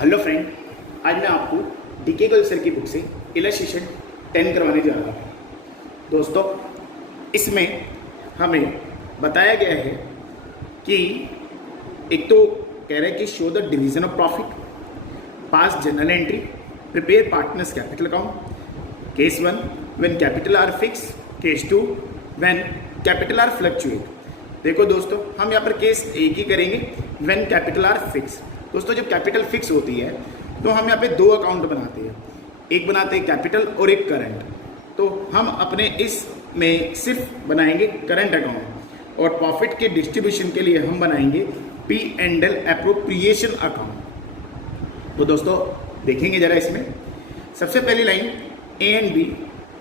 Hello friend, आज मैं आपको डीके गोयल सर की बुक से इलस्ट्रेशन 10 करवाने जा रहा हूँ। दोस्तों, इसमें हमें बताया गया है कि एक तो कह रहे हैं कि show the division of profit, pass journal entry, prepare partners capital account, case 1 when capital R fix, case 2 when capital R fluctuate. देखो दोस्तों, हम यहाँ पर केस एक ही करेंगे, व्हेन कैपिटल आर फिक्स। दोस्तों, जब कैपिटल फिक्स होती है तो हम यहाँ पे दो अकाउंट बनाते हैं, एक बनाते हैं कैपिटल और एक करंट। तो हम अपने इसमें सिर्फ बनाएंगे करंट अकाउंट और प्रॉफिट के डिस्ट्रीब्यूशन के लिए हम बनाएंगे P&L एप्रोप्रिएशन अकाउंट। तो दोस्तों देखेंगे जरा, इसमें सबसे पहली लाइन, A and B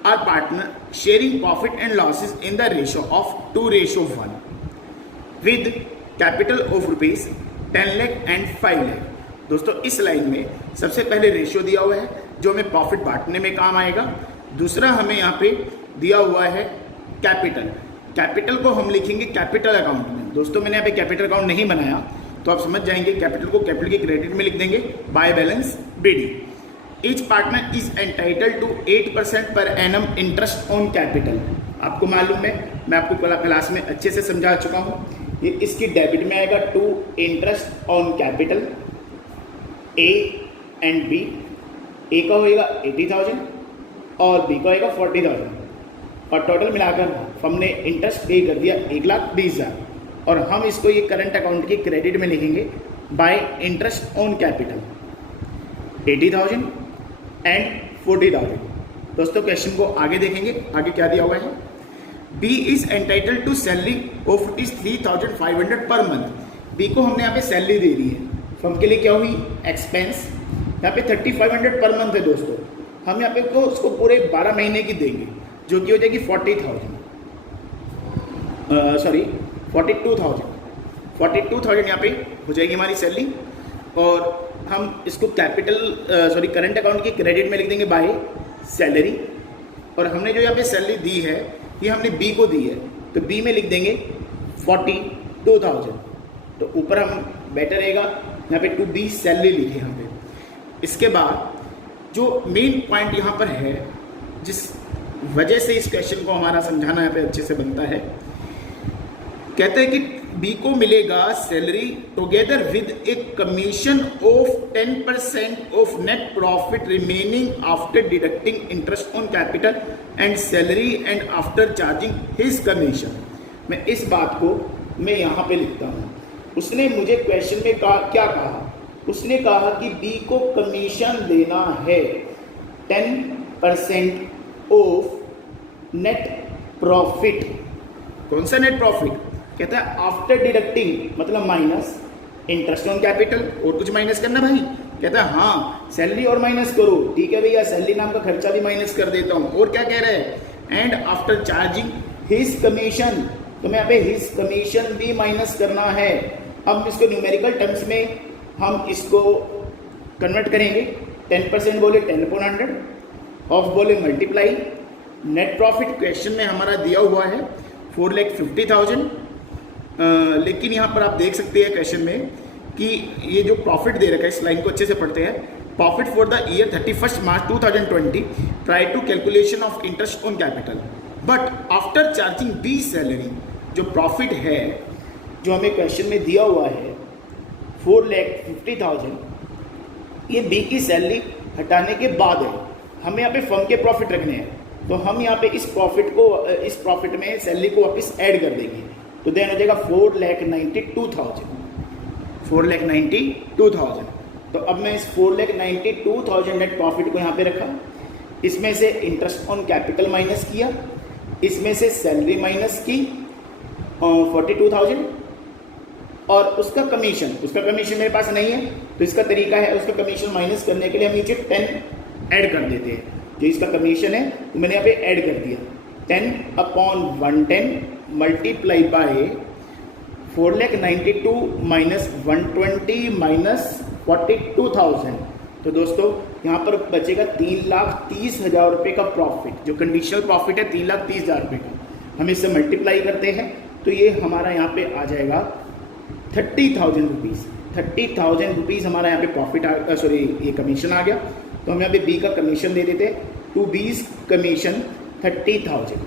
are partner sharing profit and losses in the ratio of 2:1 with capital of rupees 10 lakh and 5 lakh. दोस्तों, इस लाइन में सबसे पहले रेशियो दिया हुआ है जो हमें प्रॉफिट बांटने में काम आएगा। दूसरा हमें यहाँ पे दिया हुआ है कैपिटल। कैपिटल को हम लिखेंगे कैपिटल अकाउंट में। दोस्तों, मैंने यहाँ पे कैपिटल अकाउंट नहीं बनाया तो आप समझ जाएंगे, कैपिटल को कैपिटल के क्रेडिट में लिख देंगे, by balance BD। Each partner is entitled to 8% per annum interest on capital. आपको मालूम है, मैं आपको क्लास में अच्छे से समझा चुका हूँ। ये इसकी डेबिट में आएगा 2 interest on capital A and B। A का होएगा 80,000 और B का होएगा 40,000 और टोटल मिलाकर हमने इंटरेस्ट पे कर दिया 1,20,000 और हम इसको ये करंट अकाउंट के क्रेडिट में लिखेंगे bye interest on capital 80,000 and 40,000। दोस्तों, क्वेश्चन को आगे देखेंगे, आगे क्या दिया हुआ है। B is entitled to salary of rupees 3,500 per month. B को हमने यहाँ पे सैलरी दे दी है, फर्म के लिए क्या हुई, एक्सपेंस। यहाँ पे 3,500 पर मंथ है दोस्तों, हम यहाँ पे को उसको पूरे 12 महीने की देंगे, जो कि हो जाएगी 42,000 यहाँ पे हो जाएगी हमारी सैलरी। और हम इसको करंट अकाउंट की क्रेडिट में लिख देंगे बाय सैलरी। और हमने जो यहाँ पे सैलरी दी है ये हमने B को दी है, तो B में लिख देंगे 42,000। तो ऊपर हम बेटर रहेगा यहाँ पे 2B सैलरी लिखे यहाँ पे। इसके बाद जो मेन पॉइंट यहाँ पर है, जिस वजह से इस क्वेश्चन को हमारा समझाना यहाँ पे अच्छे से बनता है, कहते हैं कि B को मिलेगा salary together with a commission of 10% of net profit remaining after deducting interest on capital and salary and after charging his commission. मैं इस बात को मैं यहाँ पे लिखता हूँ। उसने मुझे क्वेश्चन में क्या कहा, उसने कहा कि B को कमीशन देना है 10% ऑफ नेट प्रॉफिट। कौन सा नेट प्रॉफिट? कहता है आफ्टर डिडक्टिंग, मतलब माइनस इंटरेस्ट ऑन कैपिटल। और कुछ माइनस करना भाई? कहता है हाँ, सैलरी और माइनस करो। ठीक है भैया, सैलरी नाम का खर्चा भी माइनस कर देता हूँ। और क्या कह रहे हैं, and after charging his commission. तो मैं यहाँ पे हिज कमीशन भी माइनस करना है। अब इसको न्यूमेरिकल टर्म्स में हम इसको कन्वर्ट करेंगे। 10% बोले 10/100, ऑफ बोले मल्टीप्लाई। नेट प्रॉफिट क्वेश्चन में हमारा दिया हुआ है 4,50,000। लेकिन यहाँ पर आप देख सकते हैं क्वेश्चन में कि ये जो प्रॉफिट दे रखा है, इस लाइन को अच्छे से पढ़ते हैं। Profit for the year 31 March 2020 prior to calculation of interest on capital but after charging B salary. जो प्रॉफिट है जो हमें क्वेश्चन में दिया हुआ है 4,50,000, ये B की सैलरी हटाने के बाद है। हमें यहाँ पे फर्म के प्रॉफिट रखने हैं, तो हम यहाँ पे इस प्रॉफिट में सैलरी को वापस ऐड कर देंगे। तो देन हो जाएगा 4,92,000। तो अब मैं इस 4,92,000 नेट प्रॉफिट को यहाँ पे रखा। इसमें से इंटरेस्ट ऑन कैपिटल माइनस किया, इसमें से सैलरी माइनस की 42,000 और उसका कमीशन मेरे पास नहीं है। तो इसका तरीका है, उसका कमीशन माइनस करने के लिए हम नीचे 10 ऐड कर देते हैं। जो इसका कमीशन है तो मैंने यहाँ पे ऐड कर दिया 10/110 मल्टीप्लाई बाय 4,92,000 माइनस 120 माइनस 42,000। तो दोस्तों यहाँ पर बचेगा 3,30,000 रुपये का प्रॉफिट। जो कंडीशनल प्रॉफिट है 3,30,000 रुपये का, हम इससे मल्टीप्लाई करते हैं तो ये हमारा यहाँ पे आ जाएगा 30,000 रुपीज़। 30,000 रुपीज़ हमारा यहाँ पे प्रॉफिट ये कमीशन आ गया। तो हम यहाँ पे बी का कमीशन दे देते हैं, टू बीज कमीशन 30,000।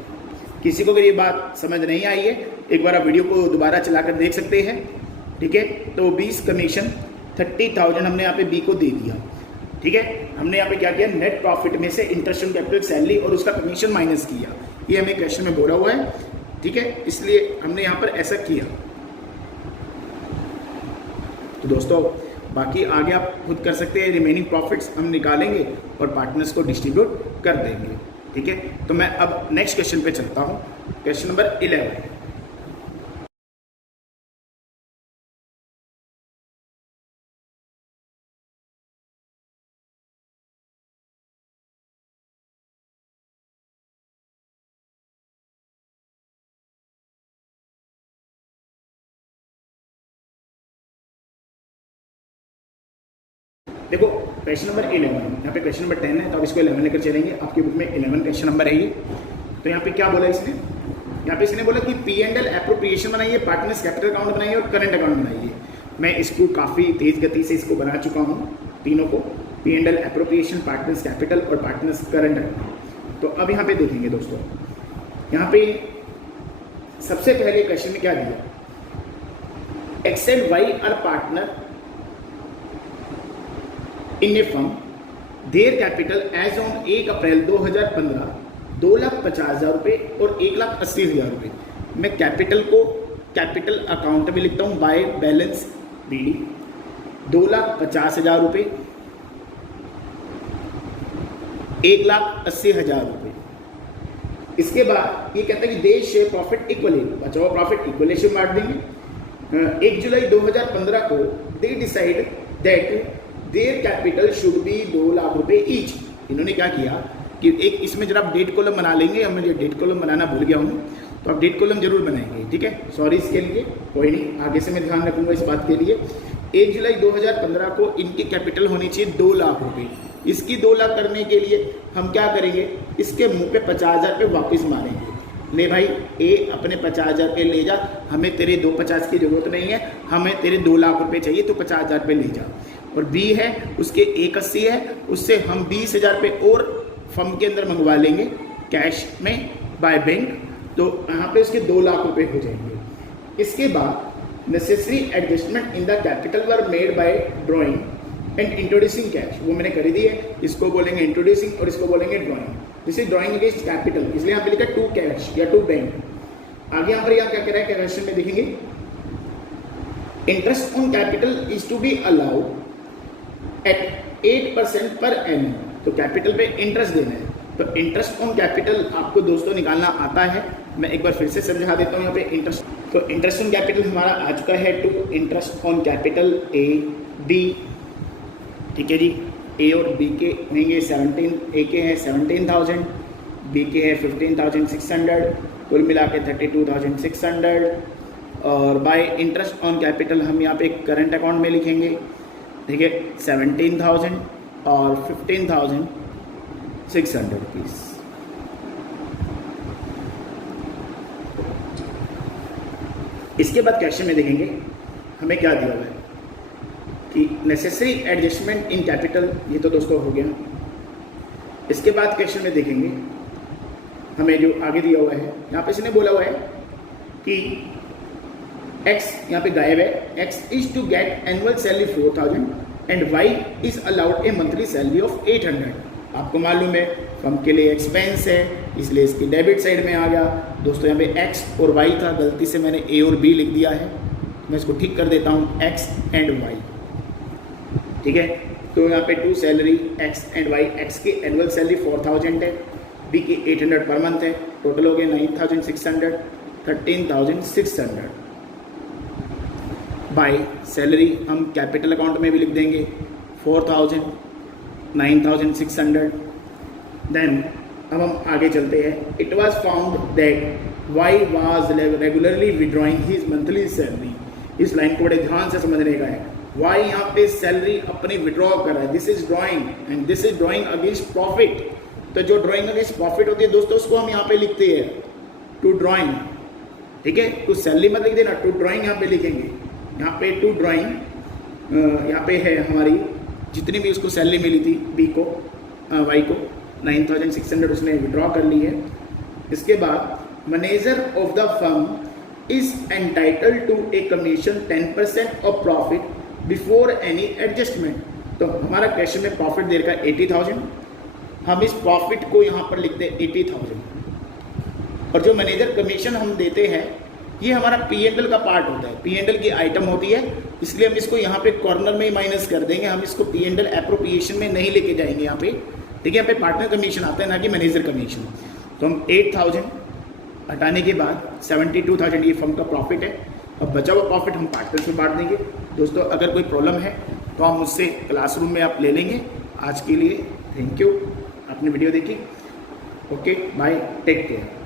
किसी को अगर ये बात समझ नहीं आई है, एक बार आप वीडियो को दोबारा चलाकर देख सकते हैं, ठीक है। तो बीज कमीशन 30,000 हमने यहाँ पे बी को दे दिया, ठीक है। हमने यहाँ पे क्या किया, नेट प्रॉफिट में से इंटरेस्ट ऑन कैपिटल सैलरी और उसका कमीशन माइनस किया। ये हमें क्वेश्चन में बोला हुआ है, ठीक है, इसलिए हमने यहाँ पर ऐसा किया। तो दोस्तों बाकी आगे आप खुद कर सकते हैं, रिमेनिंग प्रॉफिट्स हम निकालेंगे और पार्टनर्स को डिस्ट्रीब्यूट कर देंगे, ठीक है। तो मैं अब नेक्स्ट क्वेश्चन पे चलता हूँ, क्वेश्चन नंबर 11। देखो क्वेश्चन नंबर 11, यहाँ पे क्वेश्चन नंबर 10 है, तो आप इसको 11 लेकर चलेंगे। आपकी बुक में 11 क्वेश्चन नंबर है ये। तो यहाँ पे क्या बोला इसने, यहाँ पे इसने बोला कि P&L एप्रोप्रिएशन बनाइए, पार्टनर्स कैपिटल अकाउंट बनाइए और करंट अकाउंट बनाइए। मैं इसको काफ़ी तेज गति से इसको बना चुका हूँ तीनों को, P&L एप्रोप्रिएशन, पार्टनर्स कैपिटल और पार्टनर्स करंट अकाउंट। तो अब यहाँ पे देखेंगे दोस्तों, यहाँ पे सबसे पहले क्वेश्चन में क्या दिया, X and Y are partner in a firm, their capital as on 1 April 2015 2,50,000 रुपये और 1,80,000 रुपये। मैं कैपिटल को कैपिटल अकाउंट में लिखता हूँ बाय बैलेंस BD 2,50,000 रुपये, 1,80,000 रुपये। इसके बाद ये कहता है कि दे शेयर प्रॉफिट इक्वली, बचा हुआ प्रॉफिट इक्वली से बांट देंगे। 1 जुलाई 2015 को they decide that their capital should be 2 lakh रुपए ईच। इन्होंने क्या किया कि एक इसमें जरा आप डेट कॉलम बना लेंगे, हम मुझे डेट कॉलम बनाना भूल गया हूँ, तो आप डेट कॉलम जरूर बनाएंगे, ठीक है। सॉरी इसके लिए, कोई नहीं, आगे से मैं ध्यान रखूंगा इस बात के लिए। 1 जुलाई 2015 को इनकी कैपिटल होनी चाहिए 2 लाख रुपए। इसकी 2 लाख करने के लिए हम क्या करेंगे, इसके मुंह पे 50,000 रुपये वापस मारेंगे। ले भाई ए अपने 50,000 रुपये ले जा, हमें तेरे 250 की जरूरत नहीं है, हमें तेरे 2 लाख रुपये चाहिए, तो 50,000 रुपये ले जा। और बी है उसके 180 है, उससे हम 20,000 रुपये और फर्म के अंदर मंगवा लेंगे कैश में बाय बैंक, तो यहाँ पे उसके 2 लाख रुपये हो जाएंगे। इसके बाद necessary adjustment in the capital were made by drawing and introducing cash, वो मैंने कर दी है, इसको बोलेंगे इंट्रोड्यूसिंग और इसको बोलेंगे drawing. This is drawing against capital, इसलिए यहाँ पे लिखा टू कैश या टू बैंक। आगे यहाँ पर यहाँ क्या कह रहा है, क्वेश्चन में देखेंगे, interest on capital is to be allowed at 8% per annum. तो कैपिटल पे इंटरेस्ट देना है, तो इंटरेस्ट ऑन कैपिटल आपको दोस्तों निकालना आता है। मैं एक बार फिर से समझा देता हूँ यहाँ पे इंटरेस्ट। तो इंटरेस्ट ऑन कैपिटल हमारा आ चुका है two interest on capital A B, ठीक है जी। ए और बी के होंगे 17, ए के हैं 17,000, बी के है 15,600, कुल मिला के 32,600। और बाय इंटरेस्ट ऑन कैपिटल हम यहाँ पे करंट अकाउंट में लिखेंगे, ठीक है, 17,000 और 15,600 रुपीज़। इसके बाद क्वेश्चन में देखेंगे हमें क्या दिया हुआ है कि नेसेसरी एडजस्टमेंट इन कैपिटल, ये तो दोस्तों हो गया। इसके बाद क्वेश्चन में देखेंगे हमें जो आगे दिया हुआ है, यहाँ पे इसने बोला हुआ है कि x यहाँ पे गायब है, x is to get annual salary 4,000 and y is allowed a monthly salary of 800। आपको मालूम है फर्म के लिए एक्सपेंस है, इसलिए इसकी डेबिट साइड में आ गया। दोस्तों यहाँ पे x और y था, गलती से मैंने a और b लिख दिया है, मैं इसको ठीक कर देता हूँ, x एंड y, ठीक है। तो यहाँ पे two salary x and y, x की एनुअल सैलरी 4,000 है, b की 800 पर मंथ है, टोटल हो गया 9,600, 13,600। बाय सैलरी हम कैपिटल अकाउंट में भी लिख देंगे 4,000, 9,600। देन अब हम आगे चलते हैं। It was found that why was regularly withdrawing his monthly salary. इस लाइन को बड़े ध्यान से समझने का है। वाई यहाँ पे सैलरी अपनी विड्रॉ कर रहा है, this is drawing and this is drawing against profit. तो जो ड्रॉइंग अगेंस्ट प्रॉफिट होती है दोस्तों, उसको हम यहाँ पे लिखते हैं टू ड्रॉइंग, ठीक है। टू सैलरी मत लिख देना, टू ड्रॉइंग यहाँ पे लिखेंगे। यहाँ पे टू ड्रॉइंग यहाँ पे है हमारी जितनी भी उसको सैलरी मिली थी बी को वाई को 9,600 उसने विड्रॉ कर ली है। इसके बाद manager of the firm is entitled to a commission 10% of profit before any adjustment. तो हमारा क्वेश्चन में प्रॉफिट दे रखा है 80,000, हम इस प्रॉफिट को यहाँ पर लिखते हैं 80,000 और जो मैनेजर कमीशन हम देते हैं ये हमारा P&L का पार्ट होता है, P&L की आइटम होती है, इसलिए हम इसको यहाँ पे कॉर्नर में ही माइनस कर देंगे, हम इसको P&L एप्रोप्रिएशन में नहीं लेके जाएंगे यहाँ पे। देखिए यहाँ पे पार्टनर कमीशन आता है ना कि मैनेजर कमीशन। तो हम 8,000 हटाने के बाद 72,000 ये फर्म का प्रॉफिट है और बचा हुआ प्रॉफिट हम पार्टनर्स में बांट देंगे। दोस्तों अगर कोई प्रॉब्लम है तो आप मुझसे क्लासरूम में आप ले लेंगे। आज के लिए थैंक यू, आपने वीडियो देखी, ओके बाय, टेक केयर।